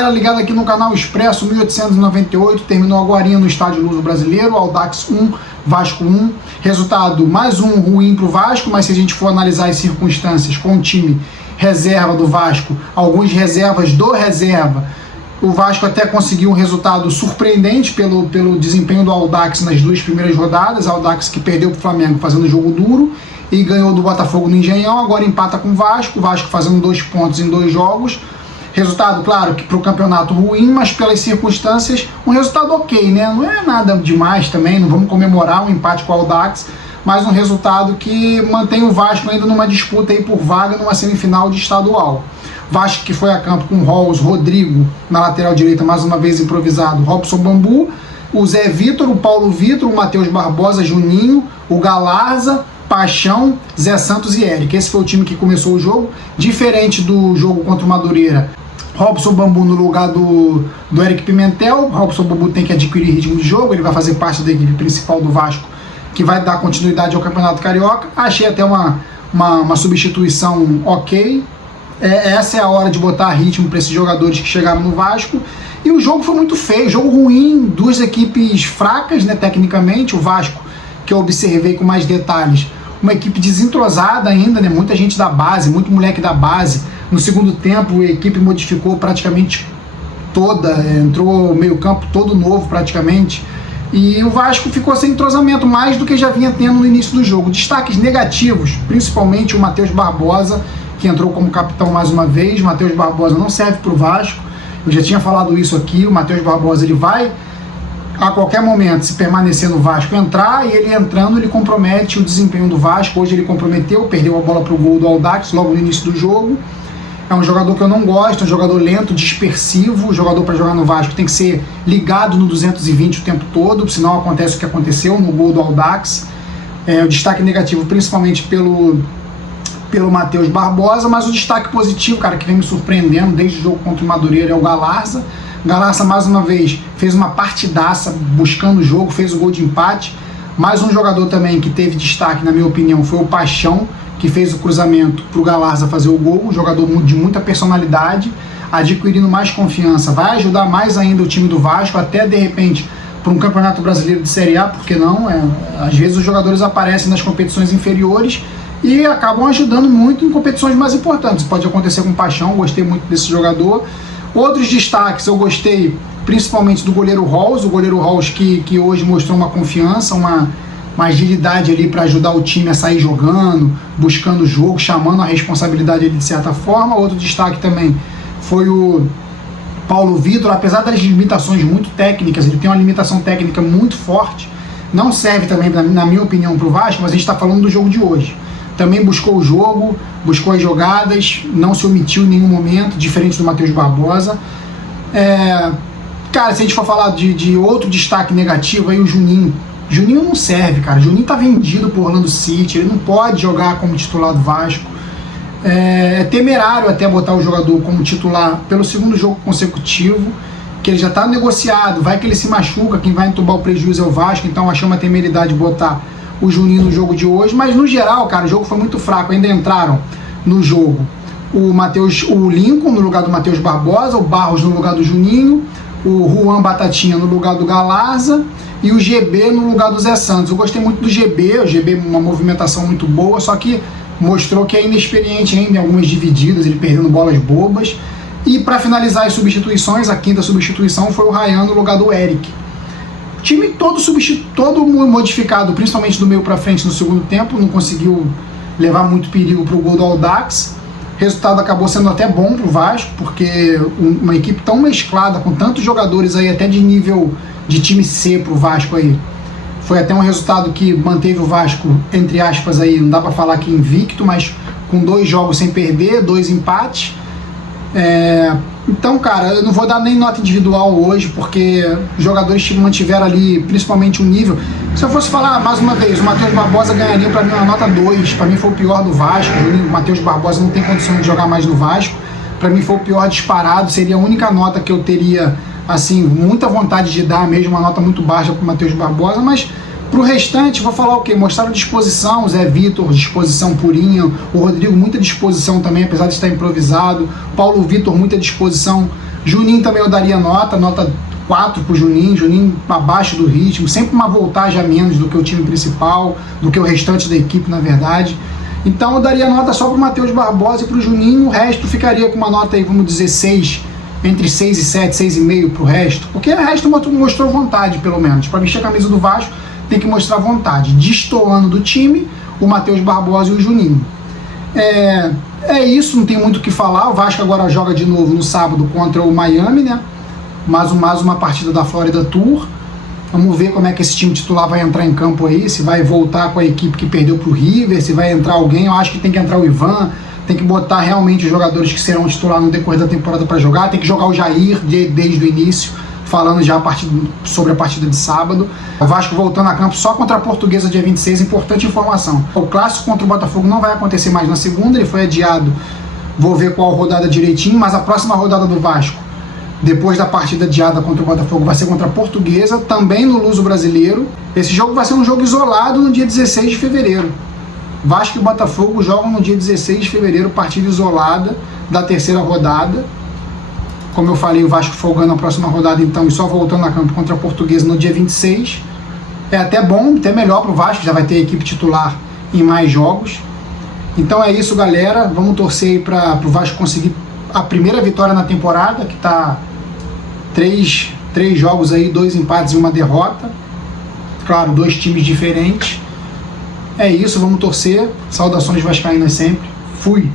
galera ligada aqui no canal Expresso 1898, terminou agorinha no Estádio Luso Brasileiro, Audax 1, Vasco 1. Resultado, mais um ruim para o Vasco, mas se a gente for analisar as circunstâncias com o time reserva do Vasco, alguns reservas do reserva, o Vasco até conseguiu um resultado surpreendente pelo desempenho do Audax nas duas primeiras rodadas. Audax que perdeu para o Flamengo fazendo jogo duro e ganhou do Botafogo no Engenhão, agora empata com o Vasco fazendo 2 pontos em 2 jogos. Resultado, claro, que para o campeonato ruim, mas pelas circunstâncias, um resultado ok, né? Não é nada demais também, não vamos comemorar um empate com o Audax, mas um resultado que mantém o Vasco ainda numa disputa aí por vaga numa semifinal de estadual. Vasco que foi a campo com Rolls, Rodrigo na lateral direita, mais uma vez improvisado, Robson Bambu, o Zé Vitor, o Paulo Vitor, o Matheus Barbosa, Juninho, o Galarza, Paixão, Zé Santos e Eric. Esse foi o time que começou o jogo, diferente do jogo contra o Madureira. Robson Bambu no lugar do Eric Pimentel. Robson Bambu tem que adquirir ritmo de jogo, ele vai fazer parte da equipe principal do Vasco, que vai dar continuidade ao Campeonato Carioca. Achei até uma substituição ok. Essa é a hora de botar ritmo para esses jogadores que chegaram no Vasco. E o jogo foi muito feio, jogo ruim, duas equipes fracas, né, tecnicamente. O Vasco, que eu observei com mais detalhes, uma equipe desentrosada ainda, né, muita gente da base, muito moleque da base. No segundo tempo a equipe modificou praticamente toda, entrou meio campo todo novo praticamente. E o Vasco ficou sem entrosamento, mais do que já vinha tendo no início do jogo. Destaques negativos, principalmente o Matheus Barbosa, que entrou como capitão mais uma vez. Matheus Barbosa não serve para o Vasco, eu já tinha falado isso aqui. O Matheus Barbosa, ele vai a qualquer momento, se permanecer no Vasco, entrar, e ele entrando, ele compromete o desempenho do Vasco. Hoje ele comprometeu, perdeu a bola para o gol do Audax logo no início do jogo. É um jogador que eu não gosto, um jogador lento, dispersivo. O jogador para jogar no Vasco tem que ser ligado no 220 o tempo todo, senão acontece o que aconteceu no gol do Audax. O destaque negativo principalmente pelo Matheus Barbosa, mas o destaque positivo, cara, que vem me surpreendendo desde o jogo contra o Madureira, é o Galarza. Galarza, mais uma vez, fez uma partidaça buscando o jogo, fez o gol de empate. Mais um jogador também que teve destaque, na minha opinião, foi o Paixão, que fez o cruzamento para o Galarza fazer o gol. Um jogador de muita personalidade, adquirindo mais confiança, vai ajudar mais ainda o time do Vasco, até de repente para um campeonato brasileiro de Série A, porque não? Às vezes os jogadores aparecem nas competições inferiores e acabam ajudando muito em competições mais importantes. Pode acontecer com o Paixão, gostei muito desse jogador. Outros destaques, eu gostei principalmente do goleiro Rolls, que hoje mostrou uma confiança, uma agilidade ali para ajudar o time a sair jogando, buscando o jogo, chamando a responsabilidade ali de certa forma. Outro destaque também foi o Paulo Vitor, apesar das limitações muito técnicas, ele tem uma limitação técnica muito forte, não serve também, na minha opinião, para o Vasco, mas a gente está falando do jogo de hoje. Também buscou o jogo, buscou as jogadas, não se omitiu em nenhum momento, diferente do Matheus Barbosa. Cara, se a gente for falar de outro destaque negativo, aí o Juninho. Juninho não serve, cara. Juninho tá vendido pro Orlando City, ele não pode jogar como titular do Vasco. É temerário até botar o jogador como titular pelo segundo jogo consecutivo, que ele já tá negociado, vai que ele se machuca, quem vai entubar o prejuízo é o Vasco, então achei uma temeridade botar o Juninho no jogo de hoje. Mas no geral, cara, o jogo foi muito fraco. Ainda entraram no jogo o Lincoln no lugar do Matheus Barbosa, o Barros no lugar do Juninho, o Juan Batatinha no lugar do Galarza e o GB no lugar do Zé Santos. Eu gostei muito do GB, o GB uma movimentação muito boa, só que mostrou que é inexperiente ainda em algumas divididas, ele perdendo bolas bobas. E para finalizar as substituições, a quinta substituição foi o Ryan no lugar do Eric. O time todo modificado, principalmente do meio para frente no segundo tempo, não conseguiu levar muito perigo para o gol do Audax. O resultado acabou sendo até bom para o Vasco, porque uma equipe tão mesclada, com tantos jogadores aí, até de nível de time C para o Vasco aí, foi até um resultado que manteve o Vasco, entre aspas, aí, não dá para falar que invicto, mas com 2 jogos sem perder, 2 empates. Então, cara, eu não vou dar nem nota individual hoje, porque os jogadores mantiveram ali principalmente um nível. Se eu fosse falar mais uma vez, o Matheus Barbosa ganharia para mim uma nota 2, para mim foi o pior do Vasco. O Matheus Barbosa não tem condição de jogar mais no Vasco, para mim foi o pior disparado, seria a única nota que eu teria, assim, muita vontade de dar mesmo, uma nota muito baixa para o Matheus Barbosa. Mas pro restante, vou falar o quê? Mostraram disposição, o Zé Vitor, disposição purinha, o Rodrigo, muita disposição também, apesar de estar improvisado, Paulo Vitor, muita disposição Juninho também eu daria nota 4 pro Juninho. Juninho abaixo do ritmo, sempre uma voltagem a menos do que o time principal, do que o restante da equipe, na verdade. Então eu daria nota só pro Matheus Barbosa e pro Juninho. O resto ficaria com uma nota aí, vamos dizer, 6, entre 6 e 7, 6,5 pro resto, porque o resto mostrou vontade, pelo menos. Para vestir a camisa do Vasco tem que mostrar vontade. Destoando do time, o Matheus Barbosa e o Juninho. É isso, não tem muito o que falar. O Vasco agora joga de novo no sábado contra o Miami, né? Mais uma partida da Florida Tour. Vamos ver como é que esse time titular vai entrar em campo aí, se vai voltar com a equipe que perdeu pro River, se vai entrar alguém. Eu acho que tem que entrar o Ivan, tem que botar realmente os jogadores que serão titular no decorrer da temporada para jogar, tem que jogar o Jair desde o início, falando já sobre a partida de sábado. O Vasco voltando a campo só contra a Portuguesa dia 26, importante informação. O clássico contra o Botafogo não vai acontecer mais na segunda, ele foi adiado, vou ver qual rodada direitinho, mas a próxima rodada do Vasco, depois da partida adiada contra o Botafogo, vai ser contra a Portuguesa, também no Luso Brasileiro. Esse jogo vai ser um jogo isolado no dia 16 de fevereiro. Vasco e Botafogo jogam no dia 16 de fevereiro, partida isolada da terceira rodada. Como eu falei, o Vasco folgando na próxima rodada, então, e só voltando a campo contra a Portuguesa no dia 26. É até bom, até melhor para o Vasco, já vai ter a equipe titular em mais jogos. Então é isso, galera. Vamos torcer para o Vasco conseguir a primeira vitória na temporada, que está 3 jogos aí, 2 empates e 1 derrota. Claro, 2 times diferentes. É isso, vamos torcer. Saudações vascaínas sempre. Fui!